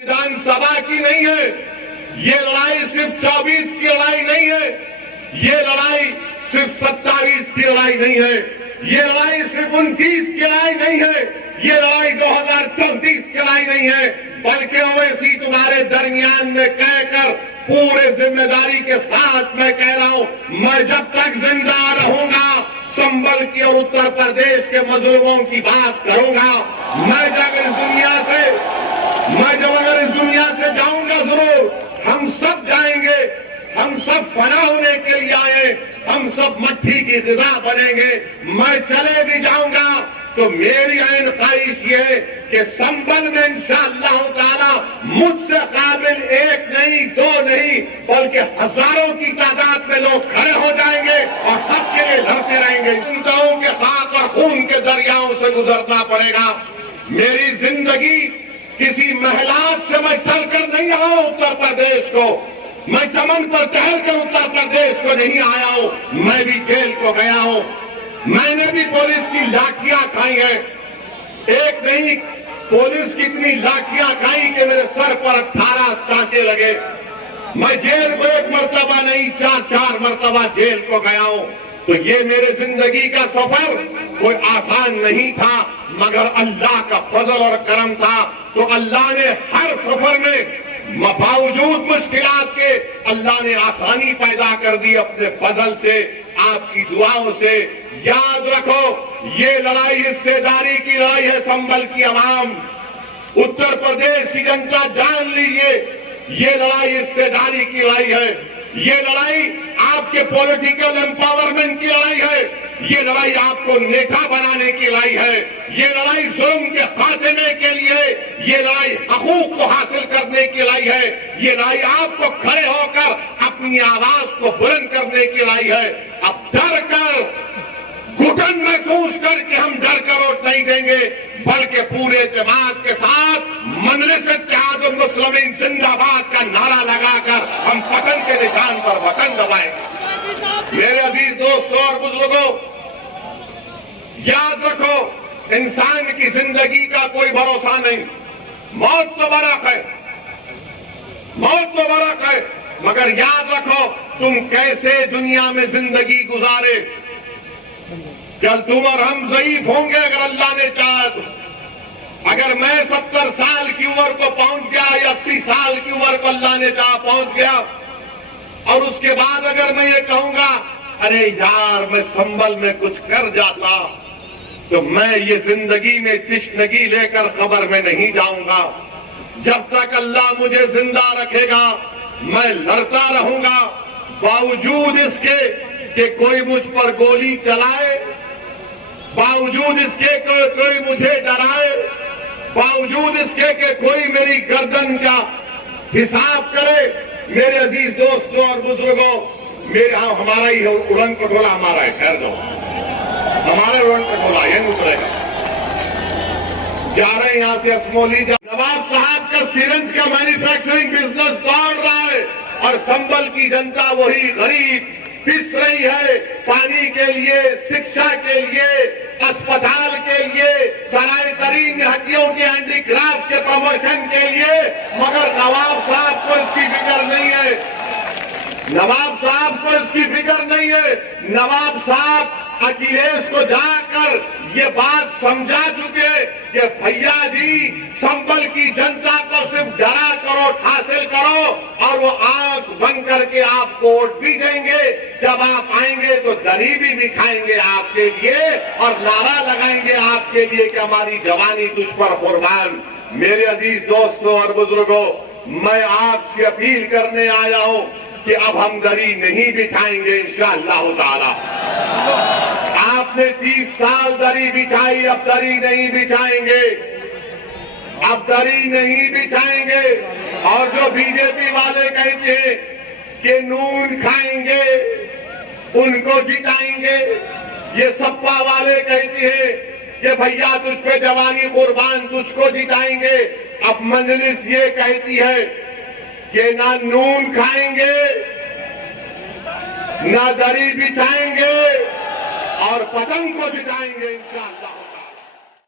विधान सभा की नहीं है, ये लड़ाई सिर्फ 24 की लड़ाई नहीं है, ये लड़ाई सिर्फ 27 की लड़ाई नहीं है, ये लड़ाई सिर्फ 29 की लड़ाई नहीं है, ये लड़ाई 2034 की लड़ाई नहीं है, बल्कि ओवैसी तुम्हारे दरमियान में कहकर पूरे जिम्मेदारी के साथ मैं कह रहा हूं, मैं जब तक जिंदा रहूंगा संबल की और उत्तर प्रदेश के मजलूमों की बात करूंगा। मैं जब अगर इस दुनिया से जाऊंगा जरूर, हम सब जाएंगे, हम सब फना होने के लिए आए, हम सब मट्टी की ग़िज़ा बनेंगे। मैं चले भी जाऊंगा तो मेरी ऐन ख्वाहिश ये है कि संबल में इंशाअल्लाह ताला मुझसे काबिल एक नहीं दो नहीं बल्कि हजारों की तादाद में लोग खड़े हो जाएंगे और सबके लिए लड़ते रहेंगे। चिंताओं के खाक और खून के दरियाओं से गुजरना पड़ेगा। मेरी जिंदगी किसी महलात से मैं चलकर नहीं आया हूं उत्तर प्रदेश को, मैं चमन पर टहल कर उत्तर प्रदेश को नहीं आया हूं, मैं भी जेल को गया हूं, मैंने भी पुलिस की लाठियां खाई है। एक नहीं, पुलिस कितनी लाठियां खाई कि मेरे सर पर 18 टांके लगे। मैं जेल को एक मर्तबा नहीं 4 मर्तबा जेल को गया हूं। तो ये मेरे जिंदगी का सफर कोई आसान नहीं था, मगर अल्लाह का फजल और करम था। तो अल्लाह ने हर सफर में बावजूद मुश्किलात के अल्लाह ने आसानी पैदा कर दी अपने फजल से, आपकी दुआओं से। याद रखो, ये लड़ाई हिस्सेदारी की लड़ाई है। संबल की आवाम, उत्तर प्रदेश की जनता जान लीजिए, ये लड़ाई हिस्सेदारी की लड़ाई है। ये लड़ाई आपके पॉलिटिकल एम्पावरमेंट की लड़ाई है, ये लड़ाई आपको नेता बनाने की लड़ाई है, ये लड़ाई जुल्म के खात्मे के लिए, ये लड़ाई हकूक को हासिल करने की लड़ाई है, ये लड़ाई आपको खड़े होकर अपनी आवाज को बुलंद करने की लड़ाई है। अब डर कर, घुटन महसूस करके हम डर कर वोट नहीं देंगे, बल्कि पूरे जमात के साथ मजलिस इत्तेहादुल मुस्लिमीन जिंदाबाद का नारा लगाकर हम वतन के निशान पर वतन दबाएंगे। मेरे अजीज दोस्तों और बुजुर्गों, याद रखो, इंसान की जिंदगी का कोई भरोसा नहीं। मौत तो बरक है, मौत तो बरक है, मगर याद रखो तुम कैसे दुनिया में जिंदगी गुजारे। कल तुम और हम ज़ईफ होंगे अगर अल्लाह ने चाहा तो। अगर मैं 70 साल की उम्र को पहुंच गया या 80 साल की उम्र को अल्लाह ने चाहा पहुंच गया, और उसके बाद अगर मैं ये कहूंगा अरे यार मैं संबल में कुछ कर जाता, तो मैं ये जिंदगी में तिश्नगी लेकर खबर में नहीं जाऊंगा। जब तक अल्लाह मुझे जिंदा रखेगा मैं लड़ता रहूंगा, बावजूद इसके कि कोई मुझ पर गोली चलाए, बावजूद इसके कि कोई मुझे डराए, बावजूद इसके कि कोई मेरी गर्दन का हिसाब करे। मेरे अजीज दोस्तों और बुजुर्गों, हमारा ही उड़न खटोला हमारा है, ठहर दो, हमारा उड़न खटोला ये उतरेगा। जा रहे हैं यहां से असमोली, नवाब साहब का सीरेंज का मैन्युफैक्चरिंग बिजनेस दौड़ रहा है और संबल की जनता वही गरीब पिस रही है पानी के लिए, शिक्षा के लिए, अस्पताल के लिए, सराय तरीन हड्डियों के हैंडीक्राफ्ट के प्रमोशन के लिए, मगर नवाब साहब को इसकी फिक्र नहीं है। नवाब साहब को इसकी फिक्र नहीं है। नवाब साहब अखिलेश को जाकर ये बात समझा चुके कि भैया जी संबल की जनता को सिर्फ डरा करो, हासिल करो, और वो आंख बंद करके आपको वोट भी देंगे। जब आप आएंगे तो दरी भी बिछाएंगे आपके लिए और नारा लगाएंगे आपके लिए कि हमारी जवानी तुझ पर कुर्बान। मेरे अजीज दोस्तों और बुजुर्गों, मैं आपसे अपील करने आया हूं कि अब हम दरी नहीं बिछाएंगे इंशाअल्लाह ताला। आपने 30 साल दरी बिछाई, अब दरी नहीं बिछाएंगे, अब दरी नहीं बिछाएंगे। और जो बीजेपी वाले कहते हैं कि नून खाएंगे उनको जिताएंगे, ये सपा वाले कहते हैं कि भैया तुझ पे जवानी कुर्बान, तुझको जिताएंगे। अब मजलिस ये कहती है कि ना नून खाएंगे ना दरी बिछाएंगे और पतंग को जिताएंगे इंशाअल्लाह।